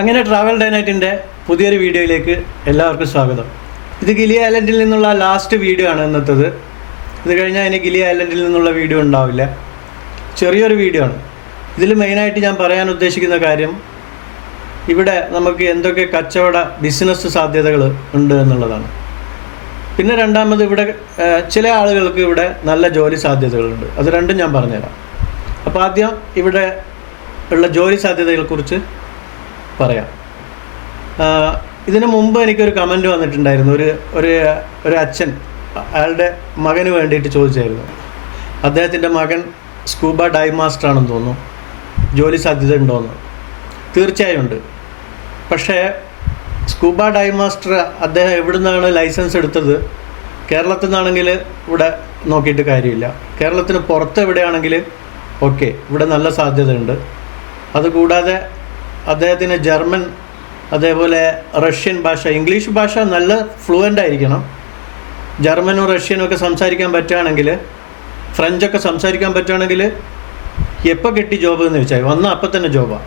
അങ്ങനെ travel day നൈറ്റിൻ്റെ പുതിയൊരു വീഡിയോയിലേക്ക് എല്ലാവർക്കും സ്വാഗതം. ഇത് ഗിലി ഐലൻഡിൽ നിന്നുള്ള ലാസ്റ്റ് വീഡിയോ ആണ് ഇന്നത്തേത്. ഇത് കഴിഞ്ഞാൽ ഇനി ഗിലി ഐലൻഡിൽ നിന്നുള്ള വീഡിയോ ഉണ്ടാവില്ല, ചെറിയൊരു വീഡിയോ ആണ്. ഇതിൽ മെയിനായിട്ട് ഞാൻ പറയാൻ ഉദ്ദേശിക്കുന്ന കാര്യം, ഇവിടെ നമുക്ക് എന്തൊക്കെ കച്ചവട ബിസിനസ് സാധ്യതകൾ ഉണ്ട് എന്നുള്ളതാണ്. പിന്നെ രണ്ടാമത്, ഇവിടെ ചില ആളുകൾക്ക് ഇവിടെ നല്ല ജോലി സാധ്യതകളുണ്ട്. അത് രണ്ടും ഞാൻ പറഞ്ഞുതരാം. അപ്പോൾ ആദ്യം ഇവിടെ ഉള്ള ജോലി സാധ്യതകളെക്കുറിച്ച് പറയാം. ഇതിനു മുമ്പ് എനിക്കൊരു കമൻറ്റ് വന്നിട്ടുണ്ടായിരുന്നു. ഒരു അച്ഛൻ അയാളുടെ മകന് വേണ്ടിയിട്ട് ചോദിച്ചായിരുന്നു. അദ്ദേഹത്തിൻ്റെ മകൻ സ്കൂബ ഡൈവ് മാസ്റ്റർ ആണെന്ന് തോന്നുന്നു. ജോലി സാധ്യത ഉണ്ടോയെന്ന്. തീർച്ചയായും ഉണ്ട്. പക്ഷേ സ്കൂബ ഡൈവ് മാസ്റ്റർ അദ്ദേഹം എവിടെ നിന്നാണ് ലൈസൻസ് എടുത്തത്? കേരളത്തിൽ നിന്നാണെങ്കിൽ ഇവിടെ നോക്കിയിട്ട് കാര്യമില്ല. കേരളത്തിന് പുറത്ത് എവിടെയാണെങ്കിൽ ഓക്കെ, ഇവിടെ നല്ല സാധ്യതയുണ്ട്. അതുകൂടാതെ അദ്ദേഹത്തിന് ജർമ്മൻ, അതേപോലെ റഷ്യൻ ഭാഷ, ഇംഗ്ലീഷ് ഭാഷ നല്ല ഫ്ലുവൻ്റ് ആയിരിക്കണം. ജർമ്മനും റഷ്യനും ഒക്കെ സംസാരിക്കാൻ പറ്റുകയാണെങ്കിൽ, ഫ്രഞ്ചൊക്കെ സംസാരിക്കാൻ പറ്റുകയാണെങ്കിൽ എപ്പോൾ കിട്ടി ജോബ് എന്ന് ചോദിച്ചാൽ വന്നാൽ അപ്പം തന്നെ ജോബാണ്.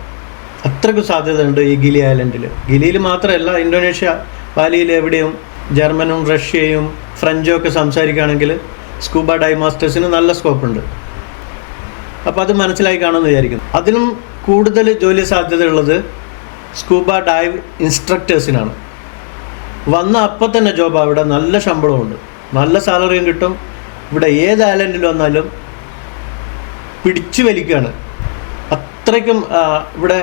അത്രയ്ക്ക് സാധ്യതയുണ്ട് ഈ ഗിലി ഐലൻഡിൽ. ഗിലിയിൽ മാത്രമല്ല, ഇന്തോനേഷ്യ ബാലിയിൽ എവിടെയും ജർമ്മനും റഷ്യയും ഫ്രഞ്ചും ഒക്കെ സംസാരിക്കുകയാണെങ്കിൽ സ്കൂബ ഡൈവ് മാസ്റ്റേഴ്സിന് നല്ല സ്കോപ്പുണ്ട്. അപ്പോൾ അത് മനസ്സിലായി കാണുമെന്ന് വിചാരിക്കുന്നു. അതിലും കൂടുതൽ ജോലി സാധ്യതയുള്ളത് സ്കൂബ ഡൈവ് ഇൻസ്ട്രക്ടേഴ്സിനാണ്. വന്ന അപ്പം തന്നെ ജോബാണ്. ഇവിടെ നല്ല ശമ്പളമുണ്ട്, നല്ല സാലറിയും കിട്ടും. ഇവിടെ ഏത് ഐലൻഡിൽ വന്നാലും പിടിച്ചു വലിക്കുകയാണ്. അത്രയ്ക്കും ഇവിടെ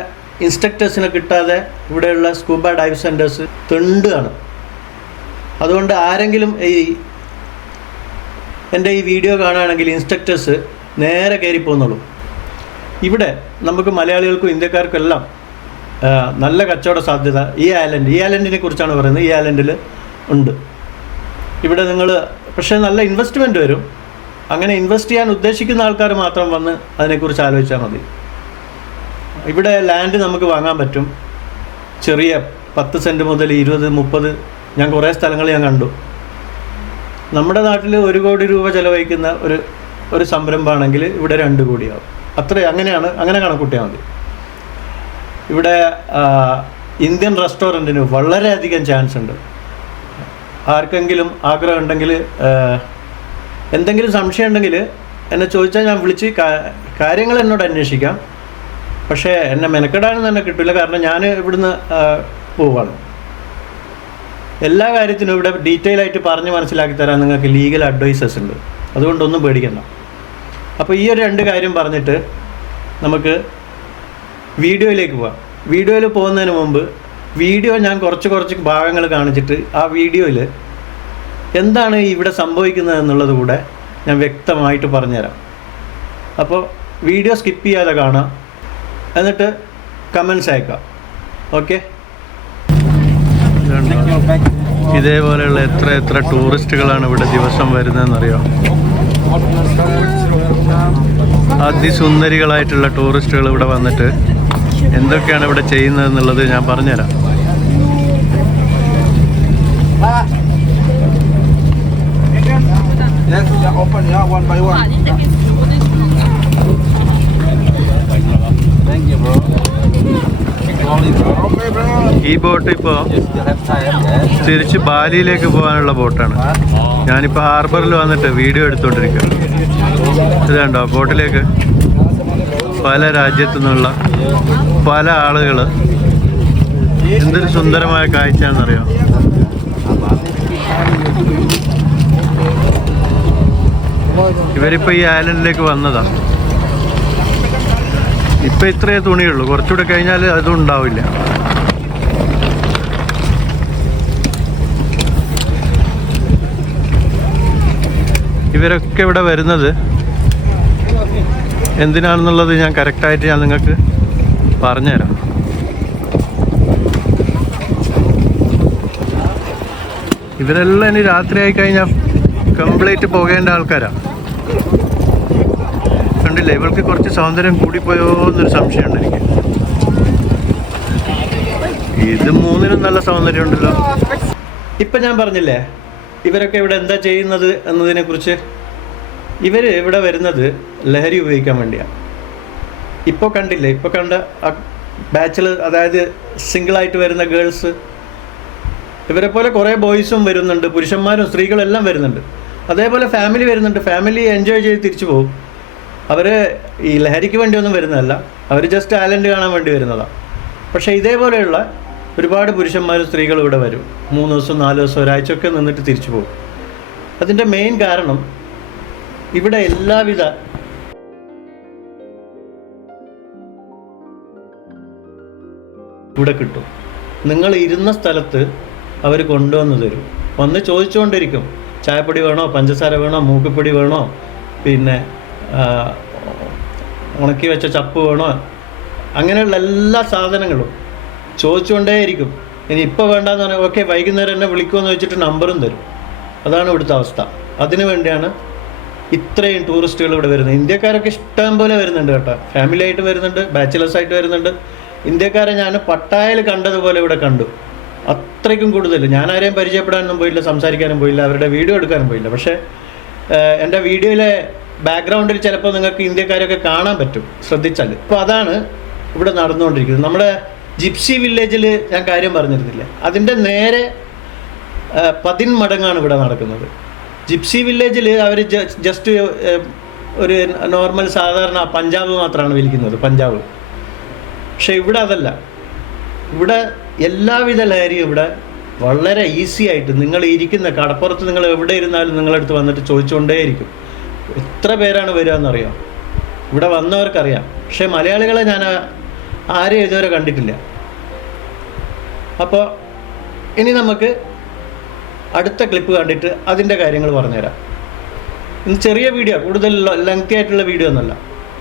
ഇൻസ്ട്രക്ടേഴ്സിനെ കിട്ടാതെ ഇവിടെയുള്ള സ്കൂബ ഡൈവ് സെൻറ്റേഴ്സ് തെണ്ടുകയാണ്. അതുകൊണ്ട് ആരെങ്കിലും എൻ്റെ ഈ വീഡിയോ കാണുകയാണെങ്കിൽ ഇൻസ്ട്രക്ടേഴ്സ് നേരെ കയറി പോകുന്നുള്ളൂ. ഇവിടെ നമുക്ക് മലയാളികൾക്കും ഇന്ത്യക്കാർക്കും എല്ലാം നല്ല കച്ചവട സാധ്യത ഈ ഐലൻഡിനെ കുറിച്ചാണ് പറയുന്നത്. ഈ ഐലൻഡിൽ ഉണ്ട്. ഇവിടെ നിങ്ങൾ പക്ഷേ നല്ല ഇൻവെസ്റ്റ്മെൻറ്റ് വരും. അങ്ങനെ ഇൻവെസ്റ്റ് ചെയ്യാൻ ഉദ്ദേശിക്കുന്ന ആൾക്കാർ മാത്രം വന്ന് അതിനെക്കുറിച്ച് ആലോചിച്ചാൽ മതി. ഇവിടെ ലാൻഡ് നമുക്ക് വാങ്ങാൻ പറ്റും. ചെറിയ 10 സെൻറ്റ് മുതൽ 20, 30, ഞാൻ കുറേ സ്ഥലങ്ങൾ ഞാൻ കണ്ടു. നമ്മുടെ നാട്ടിൽ 1 കോടി രൂപ ചിലവഴിക്കുന്ന ഒരു സംരംഭമാണെങ്കിൽ ഇവിടെ 2 കോടിയാവും. അങ്ങനെ കണക്കൂട്ടിയാൽ മതി. ഇവിടെ ഇന്ത്യൻ റെസ്റ്റോറൻറ്റിന് വളരെയധികം ചാൻസ് ഉണ്ട്. ആർക്കെങ്കിലും ആഗ്രഹം ഉണ്ടെങ്കിൽ, എന്തെങ്കിലും സംശയം ഉണ്ടെങ്കിൽ എന്നെ ചോദിച്ചാൽ ഞാൻ വിളിച്ച് കാര്യങ്ങൾ എന്നോട് അന്വേഷിക്കാം. പക്ഷേ എന്നെ മെനക്കെടാനും തന്നെ കിട്ടില്ല, കാരണം ഞാൻ ഇവിടുന്ന് പോവാണ്. എല്ലാ കാര്യത്തിനും ഇവിടെ ഡീറ്റെയിൽ ആയിട്ട് പറഞ്ഞ് മനസ്സിലാക്കി തരാൻ നിങ്ങൾക്ക് ലീഗൽ അഡ്വൈസേഴ്സ് ഉണ്ട്. അതുകൊണ്ടൊന്നും പേടിക്കണ്ട. അപ്പോൾ ഈ ഒരു 2 കാര്യം പറഞ്ഞിട്ട് നമുക്ക് വീഡിയോയിലേക്ക് പോവാം. വീഡിയോയിൽ പോകുന്നതിന് മുമ്പ് വീഡിയോ ഞാൻ കുറച്ച് ഭാഗങ്ങൾ കാണിച്ചിട്ട് ആ വീഡിയോയിൽ എന്താണ് ഇവിടെ സംഭവിക്കുന്നത് എന്നുള്ളത് കൂടെ ഞാൻ വ്യക്തമായിട്ട് പറഞ്ഞുതരാം. അപ്പോൾ വീഡിയോ സ്കിപ്പ് ചെയ്യാതെ കാണാം, എന്നിട്ട് കമൻസ് അയക്കാം. ഓക്കെ. ഇതേപോലെയുള്ള എത്ര ടൂറിസ്റ്റുകളാണ് ഇവിടെ ദിവസം വരുന്നതെന്നറിയാം. അതിസുന്ദരികളായിട്ടുള്ള ടൂറിസ്റ്റുകൾ ഇവിടെ വന്നിട്ട് എന്തൊക്കെയാണ് ഇവിടെ ചെയ്യുന്നതെന്നുള്ളത് ഞാൻ പറഞ്ഞുതരാം. ഈ ബോട്ട് ഇപ്പോൾ തിരിച്ച് ബാലിയിലേക്ക് പോകാനുള്ള ബോട്ടാണ്. ഞാനിപ്പോൾ ഹാർബറിൽ വന്നിട്ട് വീഡിയോ എടുത്തുകൊണ്ടിരിക്കുകയാണ്. ഇത് കണ്ടോ, ബോട്ടിലേക്ക് പല രാജ്യത്തു നിന്നുള്ള പല ആളുകൾ. എന്തൊരു സുന്ദരമായ കാഴ്ചയാണെന്നറിയോ. ഇവരിപ്പോൾ ഈ ഐലൻഡിലേക്ക് വന്നതാണ്. ഇപ്പം ഇത്രയേ തുണിയുള്ളൂ, കുറച്ചുകൂടെ കഴിഞ്ഞാൽ അതും ഉണ്ടാവില്ല. ഇവരൊക്കെ ഇവിടെ വരുന്നത് എന്തിനാണെന്നുള്ളത് ഞാൻ കറക്റ്റായിട്ട് ഞാൻ നിങ്ങൾക്ക് പറഞ്ഞുതരാം. ഇവരെല്ലാം ഇനി രാത്രിയായി കഴിഞ്ഞാൽ കംപ്ലീറ്റ് പോകേണ്ട ആൾക്കാരാണ്. കണ്ടില്ലേ, ഇവൾക്ക് കുറച്ച് സൗന്ദര്യം കൂടിപ്പോയോ എന്നൊരു സംശയമുണ്ട് എനിക്ക്. ഇത് 3നും നല്ല സൗന്ദര്യം ഉണ്ടല്ലോ. ഇപ്പം ഞാൻ പറഞ്ഞില്ലേ ഇവരൊക്കെ ഇവിടെ എന്താ ചെയ്യുന്നത് എന്നതിനെക്കുറിച്ച്. ഇവർ ഇവിടെ വരുന്നത് ലഹരി ഉപയോഗിക്കാൻ വേണ്ടിയാണ്. ഇപ്പോൾ കണ്ടില്ലേ, ഇപ്പോൾ കണ്ട ബാച്ചിലർ, അതായത് സിംഗിളായിട്ട് വരുന്ന ഗേൾസ്, ഇവരെ പോലെ കുറേ ബോയ്സും വരുന്നുണ്ട്, പുരുഷന്മാരും സ്ത്രീകളെല്ലാം വരുന്നുണ്ട്. അതേപോലെ ഫാമിലി വരുന്നുണ്ട്. ഫാമിലി എൻജോയ് ചെയ്ത് തിരിച്ചു പോകും. അവർ ഈ ലഹരിക്ക് വേണ്ടിയൊന്നും വരുന്നതല്ല, അവർ ജസ്റ്റ് ടാലൻറ്റ് കാണാൻ വേണ്ടി വരുന്നതാണ്. പക്ഷേ ഇതേപോലെയുള്ള ഒരുപാട് പുരുഷന്മാരും സ്ത്രീകളും ഇവിടെ വരും. 3 ദിവസം 4 ദിവസം ഒരാഴ്ചയൊക്കെ നിന്നിട്ട് തിരിച്ചു പോകും. അതിൻ്റെ മെയിൻ കാരണം ഇവിടെ എല്ലാവിധ ഇവിടെ കിട്ടും. നിങ്ങൾ ഇരുന്ന സ്ഥലത്ത് അവർ കൊണ്ടുവന്ന് തരും. വന്ന് ചോദിച്ചുകൊണ്ടിരിക്കും, ചായപ്പൊടി വേണോ, പഞ്ചസാര വേണോ, മൂക്കുപ്പൊടി വേണോ, പിന്നെ ഉണക്കി വെച്ച ചപ്പ് വേണോ, അങ്ങനെയുള്ള എല്ലാ സാധനങ്ങളും ചോദിച്ചുകൊണ്ടേയിരിക്കും. ഇനി ഇപ്പോൾ വേണ്ടാന്ന് പറഞ്ഞാൽ ഓക്കെ വൈകുന്നേരം എന്നെ വിളിക്കുമെന്ന് വെച്ചിട്ട് നമ്പറും തരും. അതാണ് ഇവിടുത്തെ അവസ്ഥ. അതിനു വേണ്ടിയാണ് ഇത്രയും ടൂറിസ്റ്റുകൾ ഇവിടെ വരുന്നത്. ഇന്ത്യക്കാരൊക്കെ ഇഷ്ടം പോലെ വരുന്നുണ്ട് കേട്ടോ. ഫാമിലി ആയിട്ട് വരുന്നുണ്ട്, ബാച്ചിലേഴ്സായിട്ട് വരുന്നുണ്ട്. ഇന്ത്യക്കാരെ ഞാൻ പട്ടായയിൽ കണ്ടതുപോലെ ഇവിടെ കണ്ടു. അത്രയ്ക്കും കൂടുതൽ. ഞാൻ ആരെയും പരിചയപ്പെടാനൊന്നും പോയില്ല, സംസാരിക്കാനും പോയില്ല, അവരുടെ വീഡിയോ എടുക്കാനും പോയില്ല. പക്ഷേ എൻ്റെ വീഡിയോയിലെ ബാക്ക്ഗ്രൗണ്ടിൽ ചിലപ്പോൾ നിങ്ങൾക്ക് ഇന്ത്യക്കാരൊക്കെ കാണാൻ പറ്റും ശ്രദ്ധിച്ചാൽ. അപ്പോൾ അതാണ് ഇവിടെ നടന്നുകൊണ്ടിരിക്കുന്നത്. നമ്മുടെ ജിപ്സി വില്ലേജിൽ ഞാൻ കാര്യം പറഞ്ഞിരുന്നില്ല, അതിൻ്റെ നേരെ 10 മടങ്ങാണ് ഇവിടെ നടക്കുന്നത്. ജിപ്സി വില്ലേജിൽ അവർ ജസ്റ്റ് ഒരു നോർമൽ സാധാരണ പഞ്ചാബ് മാത്രമാണ് വിൽക്കുന്നത്, പഞ്ചാബ്. പക്ഷെ ഇവിടെ അതല്ല. ഇവിടെ എല്ലാവിധ ലഹരിയും ഇവിടെ വളരെ ഈസി ആയിട്ട് നിങ്ങൾ ഇരിക്കുന്ന കടപ്പുറത്ത് നിങ്ങൾ എവിടെ ഇരുന്നാലും നിങ്ങളടുത്ത് വന്നിട്ട് ചോദിച്ചുകൊണ്ടേയിരിക്കും. എത്ര പേരാണ് വരിക എന്നറിയാം, ഇവിടെ വന്നവർക്കറിയാം. പക്ഷേ മലയാളികളെ ഞാൻ ആരെയും ഇതുവരെ കണ്ടിട്ടില്ല. അപ്പോൾ ഇനി നമുക്ക് അടുത്ത ക്ലിപ്പ് കണ്ടിട്ട് അതിൻ്റെ കാര്യങ്ങൾ പറഞ്ഞുതരാം. ഇന്ന് ചെറിയ വീഡിയോ, കൂടുതൽ ലെങ്തി ആയിട്ടുള്ള വീഡിയോ ഒന്നുമല്ല.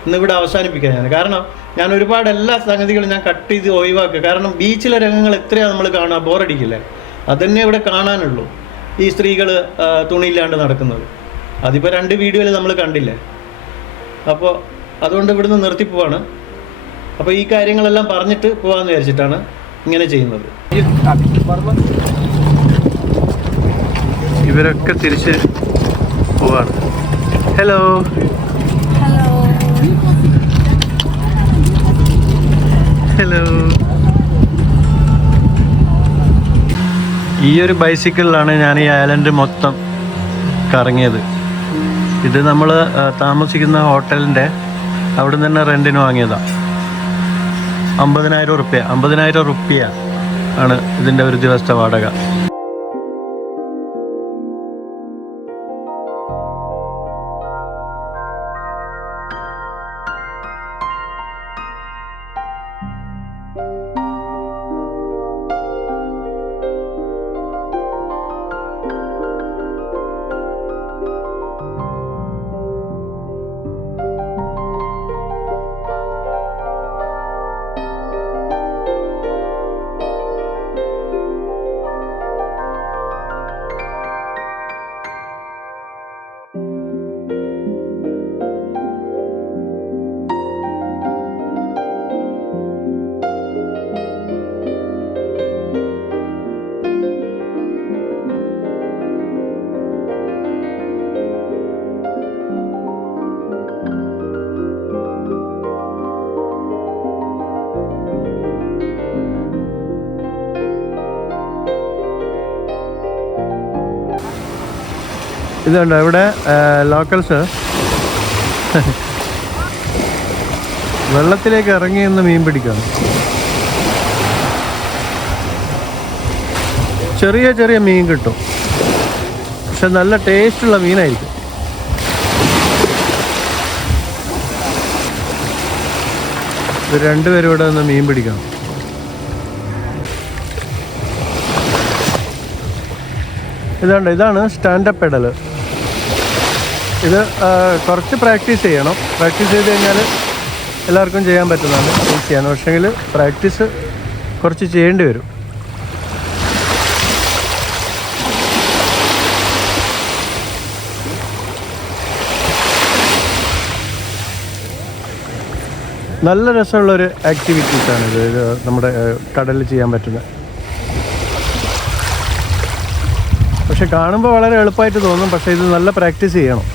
ഇന്നിവിടെ അവസാനിപ്പിക്കാൻ കാരണം ഞാൻ ഒരുപാട് എല്ലാ സംഗതികളും ഞാൻ കട്ട് ചെയ്ത് ഒഴിവാക്കുക. കാരണം ബീച്ചിലെ രംഗങ്ങൾ എത്രയാണ് നമ്മൾ കാണുക, ബോറടിക്കില്ലേ? അതുതന്നെ ഇവിടെ കാണാനുള്ളൂ. ഈ സ്ത്രീകൾ തുണിയില്ലാണ്ട് നടക്കുന്നത് അതിപ്പോൾ 2 വീഡിയോയിൽ നമ്മൾ കണ്ടില്ലേ. അപ്പോൾ അതുകൊണ്ട് ഇവിടുന്ന് നിർത്തിപ്പോവാണ്. അപ്പോൾ ഈ കാര്യങ്ങളെല്ലാം പറഞ്ഞിട്ട് പോകാമെന്ന് വിചാരിച്ചിട്ടാണ് ഇങ്ങനെ ചെയ്യുന്നത്. ഇവരൊക്കെ തിരിച്ച് പോവാണ്. Hello hello. ഈ ഒരു ബൈസിക്കിളിലാണ് ഞാൻ ഈ ഐലൻഡ് മൊത്തം കറങ്ങിയത്. ഇത് നമ്മൾ താമസിക്കുന്ന ഹോട്ടലിൻ്റെ അവിടെ നിന്ന് തന്നെ റെൻറ്റിന് വാങ്ങിയതാണ്. 50,000 റുപ്യ ആണ് ഇതിൻ്റെ ഒരു ദിവസത്തെ വാടക. ഇതുണ്ട് ഇവിടെ ലോക്കൽസ് വെള്ളത്തിലേക്ക് ഇറങ്ങി നിന്ന് മീൻ പിടിക്കാണ്. ചെറിയ ചെറിയ മീൻ കിട്ടും, പക്ഷെ നല്ല ടേസ്റ്റുള്ള മീനായിരിക്കും. ഇത് 2 പേരും ഇവിടെ നിന്ന് മീൻ പിടിക്കണം. ഇതാണ് സ്റ്റാൻഡപ്പ് പെഡൽ. ഇത് കുറച്ച് പ്രാക്ടീസ് ചെയ്യണം. പ്രാക്ടീസ് ചെയ്ത് കഴിഞ്ഞാൽ എല്ലാവർക്കും ചെയ്യാൻ പറ്റുന്നതാണ്, ഈസിയാണ്. പക്ഷേങ്കിൽ പ്രാക്ടീസ് കുറച്ച് ചെയ്യേണ്ടി വരും. നല്ല രസമുള്ളൊരു ആക്ടിവിറ്റീസാണിത്. ഇത് നമ്മുടെ കടലിൽ ചെയ്യാൻ പറ്റുന്ന. പക്ഷെ കാണുമ്പോൾ വളരെ എളുപ്പമായിട്ട് തോന്നും, പക്ഷേ ഇത് നല്ല പ്രാക്ടീസ് ചെയ്യണം.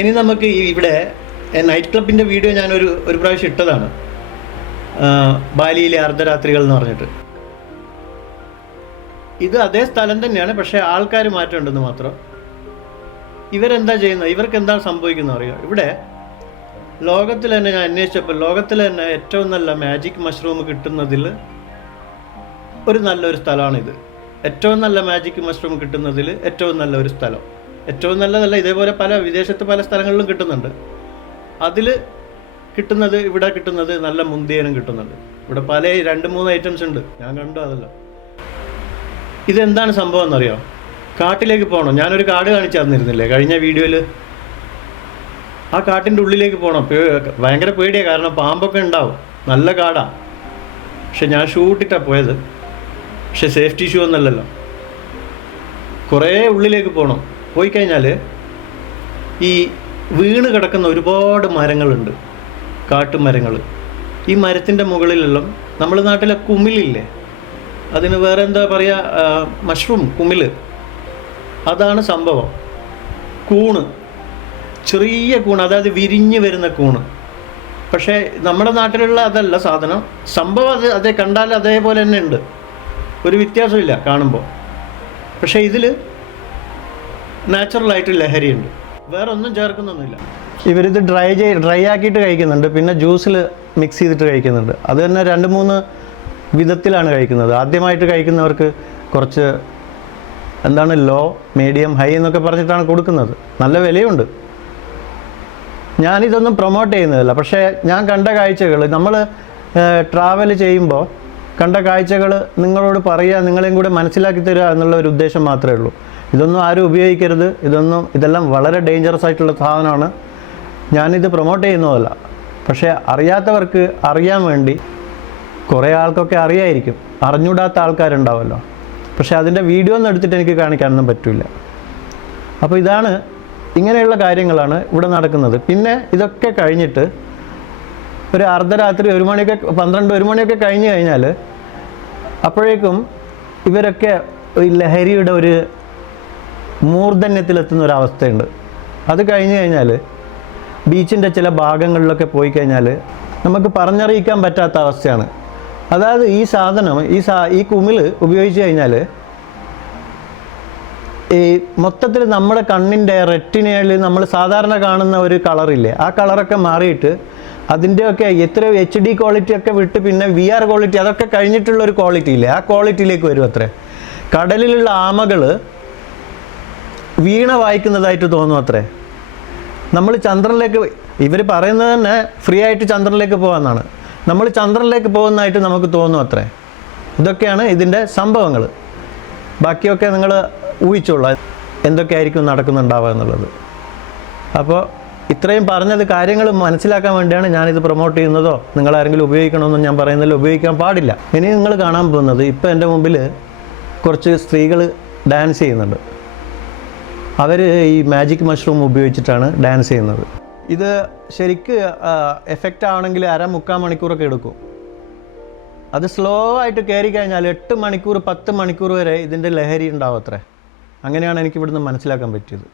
ഇനി നമുക്ക് ഇവിടെ നൈറ്റ് ക്ലബിൻ്റെ വീഡിയോ ഞാനൊരു പ്രാവശ്യം ഇട്ടതാണ്, ബാലിയിലെ അർദ്ധരാത്രികൾ എന്ന് പറഞ്ഞിട്ട്. ഇത് അതേ സ്ഥലം തന്നെയാണ്, പക്ഷേ ആൾക്കാർ മാറ്റമുണ്ടെന്ന് മാത്രം. ഇവരെന്താ ചെയ്യുന്നത്, ഇവർക്ക് എന്താ സംഭവിക്കുന്നത് അറിയാം. ഇവിടെ ലോകത്തിൽ തന്നെ ഞാൻ അന്വേഷിച്ചപ്പോൾ ലോകത്തിൽ തന്നെ ഏറ്റവും നല്ല മാജിക് മഷ്റൂം കിട്ടുന്നതിൽ നല്ലൊരു സ്ഥലമാണിത്. ഏറ്റവും നല്ല മാജിക് മഷ്റൂം കിട്ടുന്നതിൽ ഏറ്റവും നല്ലൊരു സ്ഥലം, ഏറ്റവും നല്ലതല്ല, ഇതേപോലെ വിദേശത്ത് പല സ്ഥലങ്ങളിലും കിട്ടുന്നുണ്ട്. അതിൽ കിട്ടുന്നത്, ഇവിടെ കിട്ടുന്നത് നല്ല മുന്തിയനും കിട്ടുന്നുണ്ട്. ഇവിടെ പല 2-3 ഐറ്റംസ് ഉണ്ട്, ഞാൻ കണ്ടു. അതല്ല, ഇതെന്താണ് സംഭവം എന്നറിയാം. കാട്ടിലേക്ക് പോകണം. ഞാനൊരു കാട് കാണിച്ചു തന്നിരുന്നില്ലേ കഴിഞ്ഞ വീഡിയോയിൽ. ആ കാട്ടിൻ്റെ ഉള്ളിലേക്ക് പോകണം. ഭയങ്കര പേടിയാണ്, കാരണം പാമ്പൊക്കെ ഉണ്ടാവും, നല്ല കാടാണ്. പക്ഷെ ഞാൻ ഷൂട്ടിട്ടാണ് പോയത്, പക്ഷെ സേഫ്റ്റി ഷൂ ഒന്നല്ലല്ലോ. കുറേ ഉള്ളിലേക്ക് പോകണം. പോയി കഴിഞ്ഞാൽ ഈ വീണ് കിടക്കുന്ന ഒരുപാട് മരങ്ങളുണ്ട്, കാട്ടുമരങ്ങൾ. ഈ മരത്തിൻ്റെ മുകളിലെല്ലാം നമ്മുടെ നാട്ടിലെ കുമിലില്ലേ, അതിന് വേറെ എന്താ പറയുക, മഷ്റൂം, കുമില്, അതാണ് സംഭവം. കൂണ്, ചെറിയ കൂണ്, അതായത് വിരിഞ്ഞ് വരുന്ന കൂണ്. പക്ഷേ നമ്മുടെ നാട്ടിലുള്ള അതല്ല സാധനം, സംഭവം അതേ കണ്ടാൽ അതേപോലെ തന്നെ ഉണ്ട്, ഒരു വ്യത്യാസമില്ല കാണുമ്പോൾ. പക്ഷേ ഇതിൽ നാച്ചുറലായിട്ട് ലഹരിയുണ്ട്, വേറെ ഒന്നും ചേർക്കുന്നൊന്നുമില്ല. ഇവരിത് ഡ്രൈ ആക്കിയിട്ട് കഴിക്കുന്നുണ്ട്, പിന്നെ ജ്യൂസിൽ മിക്സ് ചെയ്തിട്ട് കഴിക്കുന്നുണ്ട്. അത് തന്നെ 2-3 വിധത്തിലാണ് കഴിക്കുന്നത്. ആദ്യമായിട്ട് കഴിക്കുന്നവർക്ക് കുറച്ച് ലോ, മീഡിയം, ഹൈ എന്നൊക്കെ പറഞ്ഞിട്ടാണ് കൊടുക്കുന്നത്. നല്ല വിലയുണ്ട്. ഞാനിതൊന്നും പ്രൊമോട്ട് ചെയ്യുന്നതല്ല, പക്ഷേ ഞാൻ കണ്ട കാഴ്ചകൾ, നമ്മൾ ട്രാവൽ ചെയ്യുമ്പോൾ കണ്ട കാഴ്ചകൾ നിങ്ങളോട് പറയുക, നിങ്ങളെയും കൂടെ മനസ്സിലാക്കി തരിക എന്നുള്ള ഒരു ഉദ്ദേശം മാത്രമേ ഉള്ളൂ. ഇതൊന്നും ആരും ഉപയോഗിക്കരുത്. ഇതെല്ലാം വളരെ ഡേഞ്ചറസ് ആയിട്ടുള്ള സാധനമാണ്. ഞാനിത് പ്രൊമോട്ട് ചെയ്യുന്നതല്ല, പക്ഷേ അറിയാത്തവർക്ക് അറിയാൻ വേണ്ടി, കുറേ ആൾക്കൊക്കെ അറിയായിരിക്കും, അറിഞ്ഞൂടാത്ത ആൾക്കാരുണ്ടാവുമല്ലോ. പക്ഷേ അതിൻ്റെ വീഡിയോ ഒന്നും എടുത്തിട്ട് എനിക്ക് കാണിക്കാനൊന്നും പറ്റില്ല. അപ്പോൾ ഇങ്ങനെയുള്ള കാര്യങ്ങളാണ് ഇവിടെ നടക്കുന്നത്. പിന്നെ ഇതൊക്കെ കഴിഞ്ഞിട്ട് ഒരു അർദ്ധരാത്രി 1 മണിയൊക്കെ 12-1 മണിയൊക്കെ കഴിഞ്ഞ് കഴിഞ്ഞാൽ അപ്പോഴേക്കും ഇവരൊക്കെ ഈ ലഹരിയുടെ ഒരു മൂർധന്യത്തിലെത്തുന്ന ഒരവസ്ഥയുണ്ട്. അത് കഴിഞ്ഞ് കഴിഞ്ഞാൽ ബീച്ചിൻ്റെ ചില ഭാഗങ്ങളിലൊക്കെ പോയി കഴിഞ്ഞാൽ നമുക്ക് പറഞ്ഞറിയിക്കാൻ പറ്റാത്ത അവസ്ഥയാണ്. അതായത് ഈ സാധനം, ഈ കുമിൾ ഉപയോഗിച്ച് കഴിഞ്ഞാൽ ഈ മൊത്തത്തിൽ നമ്മുടെ കണ്ണിൻ്റെ റെറ്റിനയിൽ നമ്മൾ സാധാരണ കാണുന്ന ഒരു കളറില്ലേ, ആ കളറൊക്കെ മാറിയിട്ട് അതിൻ്റെയൊക്കെ എത്രയോ HD ക്വാളിറ്റി ഒക്കെ വിട്ട് പിന്നെ VR ക്വാളിറ്റി അതൊക്കെ കഴിഞ്ഞിട്ടുള്ളൊരു ക്വാളിറ്റി ഇല്ലേ, ആ ക്വാളിറ്റിയിലേക്ക് വരും അത്രേ. കടലിലുള്ള ആമകൾ വീണ വായിക്കുന്നതായിട്ട് തോന്നും അത്രേ. നമ്മൾ ചന്ദ്രനിലേക്ക്, ഇവർ പറയുന്നത് തന്നെ ഫ്രീ ആയിട്ട് ചന്ദ്രനിലേക്ക് പോകാമെന്നാണ്. നമ്മൾ ചന്ദ്രനിലേക്ക് പോകുന്നതായിട്ട് നമുക്ക് തോന്നും അത്രേ. ഇതൊക്കെയാണ് ഇതിൻ്റെ സംഭവങ്ങൾ. ബാക്കിയൊക്കെ നിങ്ങൾ ഊഹിച്ചോളാം എന്തൊക്കെയായിരിക്കും നടക്കുന്നുണ്ടാവുക എന്നുള്ളത്. അപ്പോൾ ഇത്രയും പറഞ്ഞത് കാര്യങ്ങൾ മനസ്സിലാക്കാൻ വേണ്ടിയാണ് ഞാനിത് പ്രൊമോട്ട് ചെയ്യുന്നതോ നിങ്ങളാരെങ്കിലും ഉപയോഗിക്കണമെന്നും ഞാൻ പറയുന്നില്ല, ഉപയോഗിക്കാൻ പാടില്ല. ഇനി നിങ്ങൾ കാണാൻ പോകുന്നത്, ഇപ്പോൾ എൻ്റെ മുമ്പിൽ കുറച്ച് സ്ത്രീകൾ ഡാൻസ് ചെയ്യുന്നുണ്ട്. അവർ ഈ മാജിക് മഷ്റൂം ഉപയോഗിച്ചിട്ടാണ് ഡാൻസ് ചെയ്യുന്നത്. ഇത് ശരിക്ക് എഫക്റ്റ് ആവണമെങ്കിൽ 1/2-3 മണിക്കൂറൊക്കെ എടുക്കും. അത് സ്ലോ ആയിട്ട് കയറി കഴിഞ്ഞാൽ 8 മണിക്കൂർ 10 മണിക്കൂർ വരെ ഇതിൻ്റെ ലഹരി ഉണ്ടാവും അത്രേ. അങ്ങനെയാണ് എനിക്ക് ഇവിടുന്ന് മനസ്സിലാക്കാൻ പറ്റിയത്.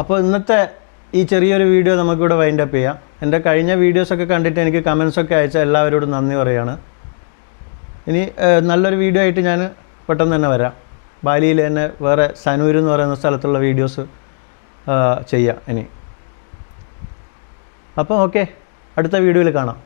അപ്പോൾ ഇന്നത്തെ ഈ ചെറിയൊരു വീഡിയോ നമുക്കിവിടെ വൈൻഡപ്പ് ചെയ്യാം. എൻ്റെ കഴിഞ്ഞ വീഡിയോസൊക്കെ കണ്ടിട്ട് എനിക്ക് കമൻസൊക്കെ അയച്ച എല്ലാവരോടും നന്ദി പറയുകയാണ്. ഇനി നല്ലൊരു വീഡിയോ ആയിട്ട് ഞാൻ പെട്ടെന്ന് തന്നെ വരാം. ബാലിയിൽ തന്നെ വേറെ സനൂർ എന്ന് പറയുന്ന സ്ഥലത്തുള്ള വീഡിയോസ് ചെയ്യാം ഇനി. അപ്പോൾ ഓക്കെ, അടുത്ത വീഡിയോയിൽ കാണാം.